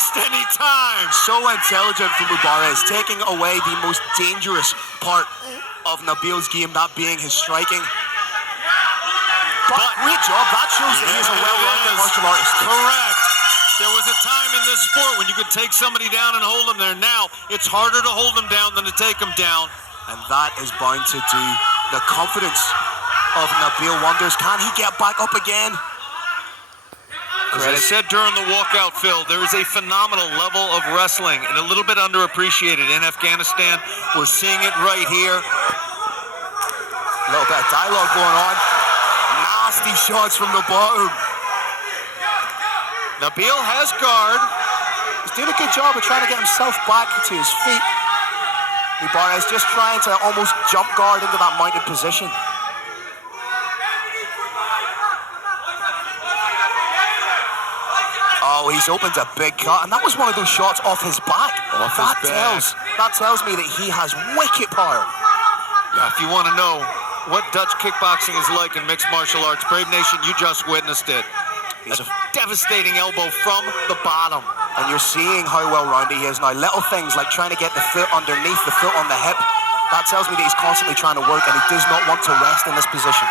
waste any time. So intelligent from Mubarak, taking away the most dangerous part of Nabil's game, that being his striking. But great job. That shows that he is a well-rounded martial artist. Correct. There was a time in this sport when you could take somebody down and hold them there. Now, it's harder to hold them down than to take them down. And that is bound to do the confidence of Nabil wonders. Can he get back up again? As I said during the walkout, Phil, there is a phenomenal level of wrestling and a little bit underappreciated in Afghanistan. We're seeing it right here. A little bit of dialogue going on. Nasty shots from the bottom. Nabil has guard. He's doing a good job of trying to get himself back to his feet. Mubarak is just trying to almost jump guard into that mounted position. Oh, he's opened a big cut, and that was one of those shots off his back. That tells me that he has wicked power. Yeah, if you want to know what Dutch kickboxing is like in mixed martial arts, Brave Nation, you just witnessed it. He's a devastating elbow from the bottom. And you're seeing how well-rounded he is now. Little things like trying to get the foot underneath, the foot on the hip. That tells me that he's constantly trying to work, and he does not want to rest in this position.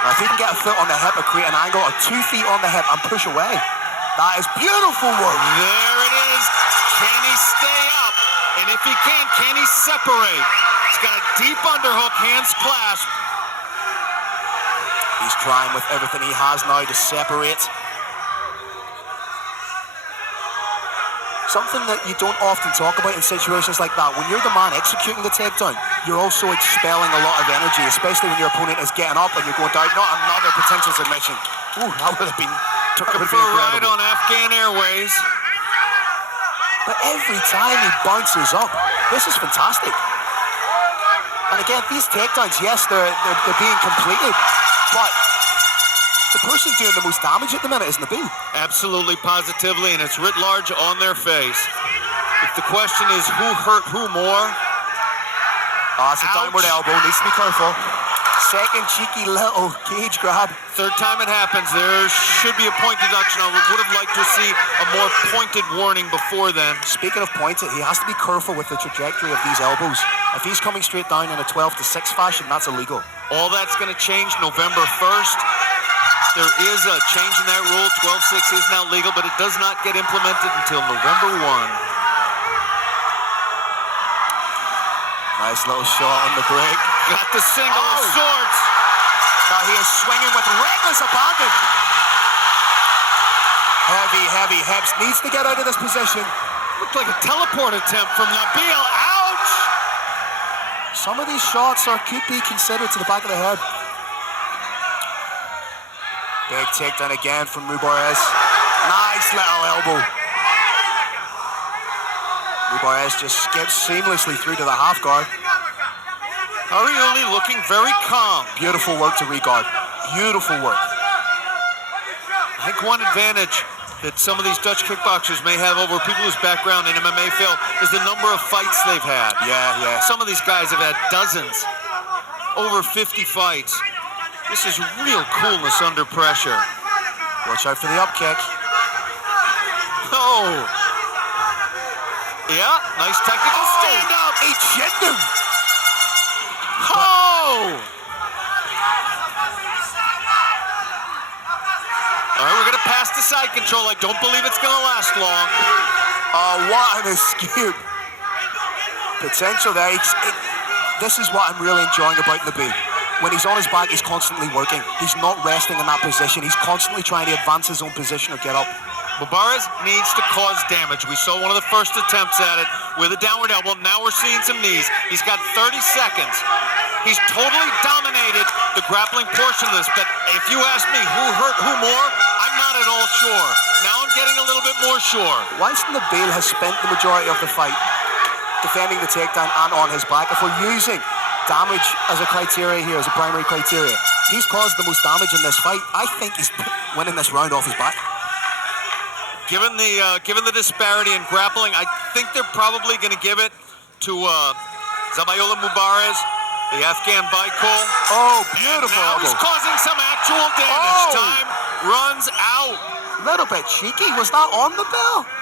Now, if he can get a foot on the hip or create an angle, or 2 feet on the hip and push away, that is beautiful work. There it is. Can he stay up? And if he can he separate? He's got a deep underhook, hands clasped. He's trying with everything he has now to separate. Something that you don't often talk about in situations like that. When you're the man executing the takedown, you're also expelling a lot of energy, especially when your opponent is getting up and you're going down. Not another potential submission. Ooh, that would have been For a ride on Afghan Airways. But every time he bounces up, this is fantastic. And again, these takedowns, yes, they're being completed, but the person doing the most damage at the minute is Nabil. Absolutely, positively, and it's writ large on their face. If the question is who hurt who more? It's a downward elbow, needs to be careful. Second cheeky little cage grab. Third time it happens, there should be a point deduction. I would have liked to see a more pointed warning before then. Speaking of pointed, he has to be careful with the trajectory of these elbows. If he's coming straight down in a 12-6 fashion, that's illegal. All that's going to change November 1st. There is a change in that rule. 12-6 is now legal, but it does not get implemented until November 1. Nice little shot on the break. Got the single of sorts. Now he is swinging with reckless abandon. Heavy hips. Needs to get out of this position. Looked like a teleport attempt from Nabil. Ouch! Some of these shots could be considered to the back of the head. Big takedown again from Mubarak. Nice little elbow. Mubarak just skips seamlessly through to the half guard. Arioli looking very calm. Beautiful work to regard. Beautiful work. I think one advantage that some of these Dutch kickboxers may have over people whose background in MMA, Phil, is the number of fights they've had. Yeah. Some of these guys have had dozens, over 50 fights. This is real coolness under pressure. Watch out for the up kick. Oh. Yeah, nice technical stand up. He chinned him. Oh! All right, we're going to pass the side control. I don't believe it's going to last long. Oh, what an escape. Potential there. This is what I'm really enjoying about Nabil. When he's on his back, he's constantly working. He's not resting in that position. He's constantly trying to advance his own position or get up. Mubarak needs to cause damage. We saw one of the first attempts at it with a downward elbow. Now we're seeing some knees. He's got 30 seconds. He's totally dominated the grappling portion of this, but if you ask me who hurt who more, I'm not at all sure. Now I'm getting a little bit more sure. Once Nabil has spent the majority of the fight defending the takedown and on his back, if we're using damage as a criteria here, as a primary criteria, he's caused the most damage in this fight. I think he's winning this round off his back. Given the disparity in grappling, I think they're probably going to give it to Zabayola Mubarak, the Afghan Baikal. Oh, beautiful And now elbow. he's causing some actual damage. Time runs out. Little bit cheeky. Was that on the bell?